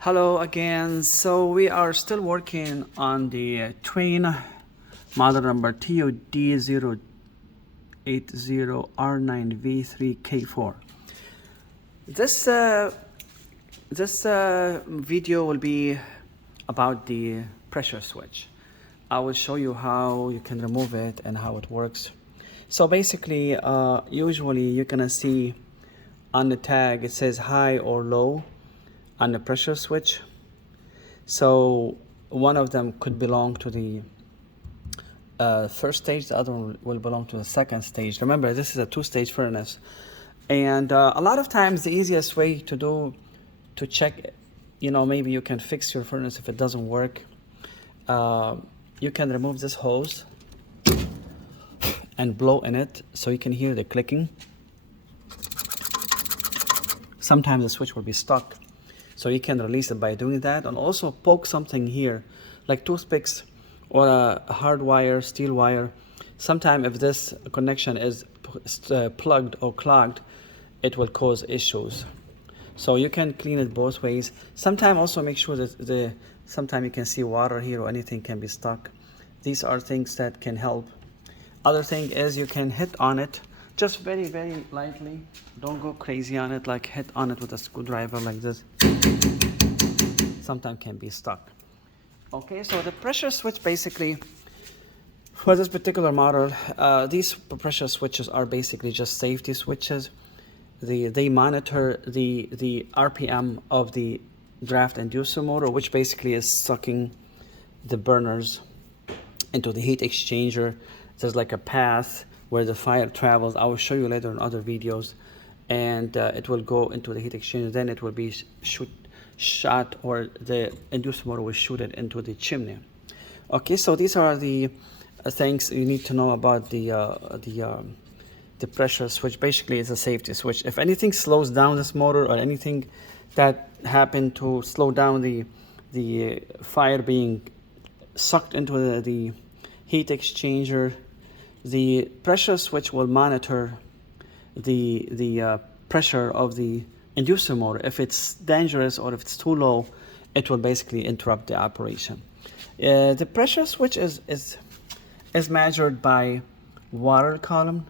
Hello again. So we are still working on the Trane model number TUD080R9V3K4. This video will be about the pressure switch. I will show you how you can remove it and how it works. So basically, usually you're gonna see on the tag it says high or low on the pressure switch. So one of them could belong to the first stage, the other one will belong to the second stage. Remember, this is a two-stage furnace, and a lot of times the easiest way to check, maybe you can fix your furnace if it doesn't work. You can remove this hose and blow in it so you can hear the clicking. Sometimes the switch will be stuck, so you can release it by doing that, and also poke something here like toothpicks or a hard wire, steel wire. Sometimes if this connection is plugged or clogged, it will cause issues. So you can clean it both ways. Sometimes also make sure that sometimes you can see water here or anything can be stuck. These are things that can help. Other thing is you can hit on it just very, very lightly. Don't go crazy on it, like hit on it with a screwdriver like this. Sometimes can be stuck. Okay, so the pressure switch basically, for this particular model, these pressure switches are basically just safety switches. They monitor the RPM of the draft inducer motor, which basically is sucking the burners into the heat exchanger. There's like a path where the fire travels. I will show you later in other videos, and it will go into the heat exchanger. Then it will be shot, or the inducer motor will shoot it into the chimney. Okay, so these are the things you need to know about the pressure switch. Basically, it's a safety switch. If anything slows down this motor, or anything that happened to slow down the fire being sucked into the heat exchanger, the pressure switch will monitor the pressure of the inducer motor. If it's dangerous or if it's too low, it will basically interrupt the operation. The pressure switch is measured by water column.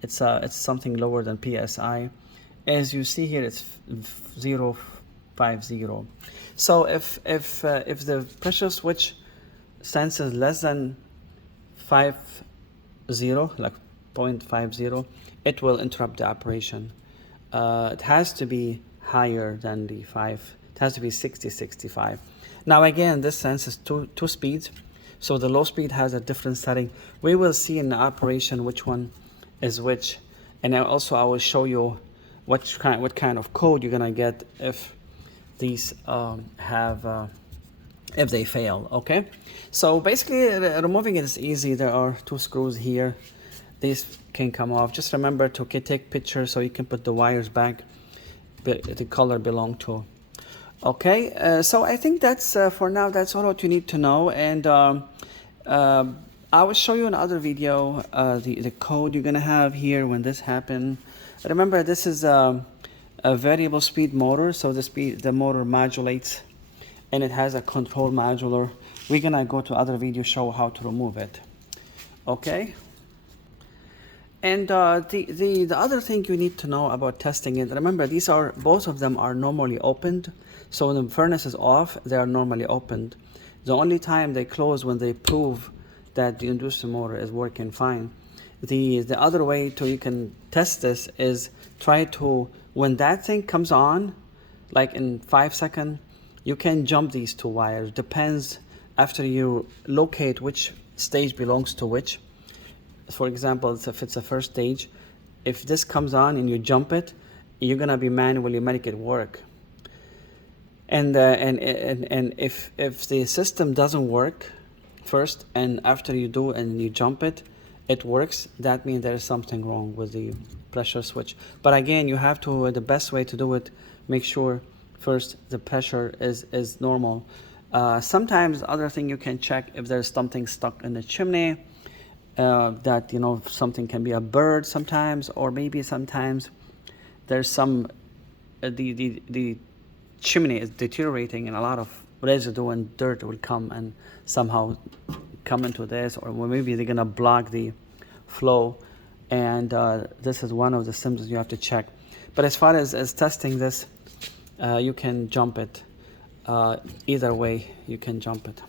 It's something lower than PSI. As you see here, it's 0.50. So if the pressure switch senses less than 50, like 0.50, it will interrupt the operation. It has to be higher than the 5. It has to be 60, 65. Now again, this senses two speeds, so the low speed has a different setting. We will see in the operation which one is which, and also I will show you what kind of code you're gonna get if these if they fail. Okay, so basically removing it is easy. There are 2 screws here. These can come off. Just remember to take pictures so you can put the wires back the color belong to. Okay, so I think that's for now, that's all what you need to know, and I will show you in another video the code you're gonna have here when this happens. Remember, this is a variable speed motor, so the motor modulates, and it has a control modulator. We're gonna go to other video, show how to remove it. Okay. And the other thing you need to know about testing it, remember, both of them are normally opened. So when the furnace is off, they are normally opened. The only time they close when they prove that the inducer motor is working fine. The other way you can test this is try to, when that thing comes on, like in 5 seconds, you can jump these 2 wires. Depends after you locate which stage belongs to which. For example, if it's a first stage, if this comes on and you jump it, you're gonna be manually make it work. And if the system doesn't work first, and after you do and you jump it, it works, that means there is something wrong with the pressure switch. But again, you have to, the best way to do it, make sure first the pressure is normal. Sometimes other thing you can check if there's something stuck in the chimney. That something can be a bird sometimes, or maybe sometimes there's some the chimney is deteriorating and a lot of residue and dirt will come and somehow come into this, or maybe they're gonna block the flow, and this is one of the symptoms you have to check. But as far as testing this, you can jump it either way. You can jump it.